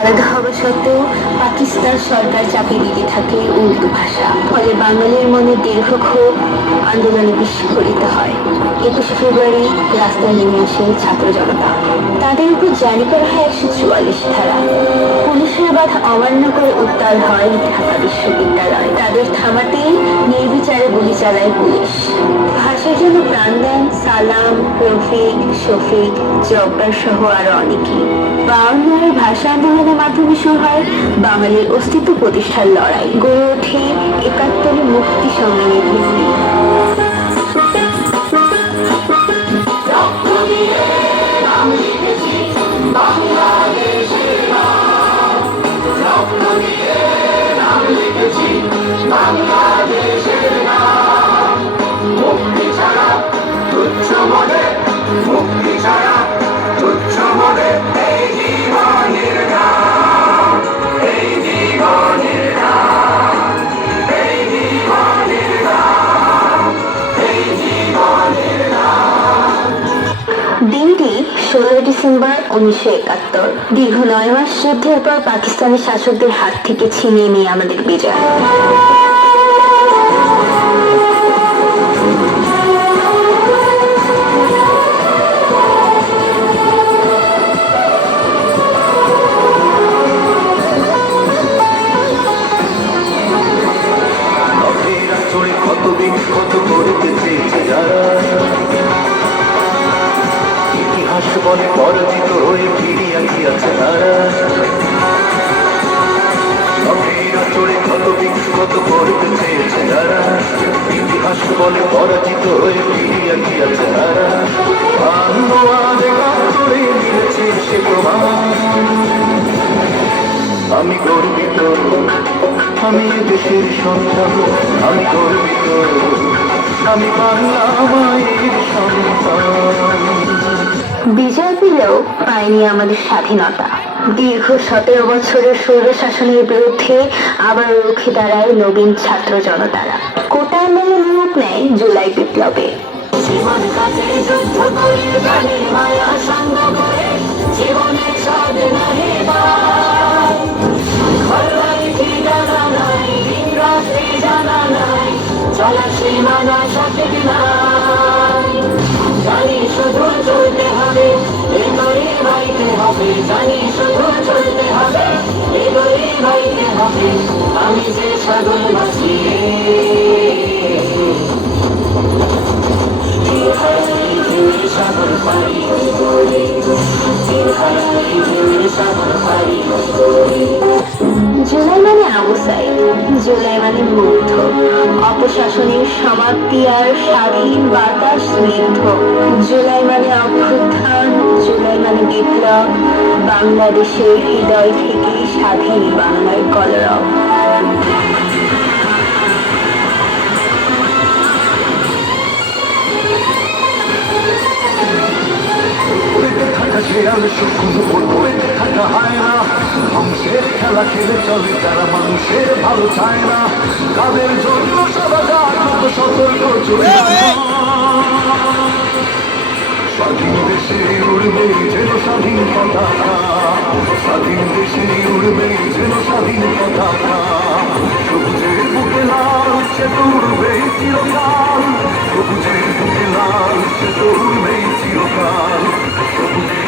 আলাদা হওয়া সত্ত্বেও পাকিস্তান সরকার চাপিয়ে দিতে থাকে উর্দু ভাষা, ফলে বাঙালির মনে দীর্ঘ ক্ষোভ আন্দোলনে বিস্ফোরিত হয়। 21শে ফেব্রুয়ারি রাস্তায় নেমে আসে ছাত্র জনতা। তাদের উপর জারি করা হয় 144 ধারা। পুলিশের বাধা অমান্য করে উত্তাল হয় ঢাকা বিশ্ববিদ্যালয়। তাদের থামাতেই নির্বিচারে গুলি চালায় পুলিশ। ভাষার জন্য প্রাণ দেন সালাম, রফিক, শফিক, জব্বার সহ আরো অনেকে। 52 ভাষা আন্দোলনের মাধ্যমে শুরু হয় বাঙালির অস্তিত্ব প্রতিষ্ঠার লড়াই। গড়ে ওঠে 71 মুক্তি সংগ্রামের ভিত্তি। দিনটি 16 ডিসেম্বর 1971। দীর্ঘ 9 মাস যুদ্ধের পর পাকিস্তানি শাসকদের হাত থেকে ছিনিয়ে নিয়ে আমাদের বিজয়। ইতিহাস বলে পরাজিত হয়ে ফিরিয়া গিয়াছে তারা। চড়ে ক্ষত বিক্ষত করতে চেয়েছে যারা, ইতিহাস বলে পরাজিত হয়ে ফিরিয়া গিয়াছে তারা। মিলেছে সে প্রমাণ। আমি গর্বিত, আমি দেশের সন্তান। আমি গর্বিত, আমি বাংলা মায়ের সন্তান। বিজয় পেলেও পায়নি আমাদের স্বাধীনতা। দীর্ঘ 17 বছরের স্বৈর শাসনের বিরুদ্ধে আবার রুখে দাঁড়ায় নবীন ছাত্র জনতারা। কোটা আন্দোলন রূপ নেয় জুলাই বিপ্লবে। জানি শুধু চলতে হবে, এগোরে বাইতে হবে। জানি শুধু চলতে হবে, এগোরে বাইতে হবে। আমি যে সাগর বাঁচি সাগর পারি, সাগর পারি। জুলাই মানে আবু সাইদ, জুলাই মানে মুগ্ধ। অপশাসনের সমাপ্তি আর স্বাধীন বাতাস স্নিগ্ধ। জুলাই মানে অভ্যুত্থান, জুলাই মানে বিপ্লব। বাংলাদেশের হৃদয় থেকে স্বাধীন বাংলার কলরব। ধ্বংসের খেলা খেলে চলে যারা মানুষের ভালো চায় না, তাদের জন্য সদা জাগ্রত সতর্ক চলে। স্বাধীন দেশে উড়বে যেন স্বাধীন পতাকা, স্বাধীন দেশে উড়বে যেন স্বাধীন পতাকা। সবুজের বুকে লাল সে তো উড়বে চিরকাল, সবুজের বুকে লাল সে তো উড়বে চিরকাল। সবুজের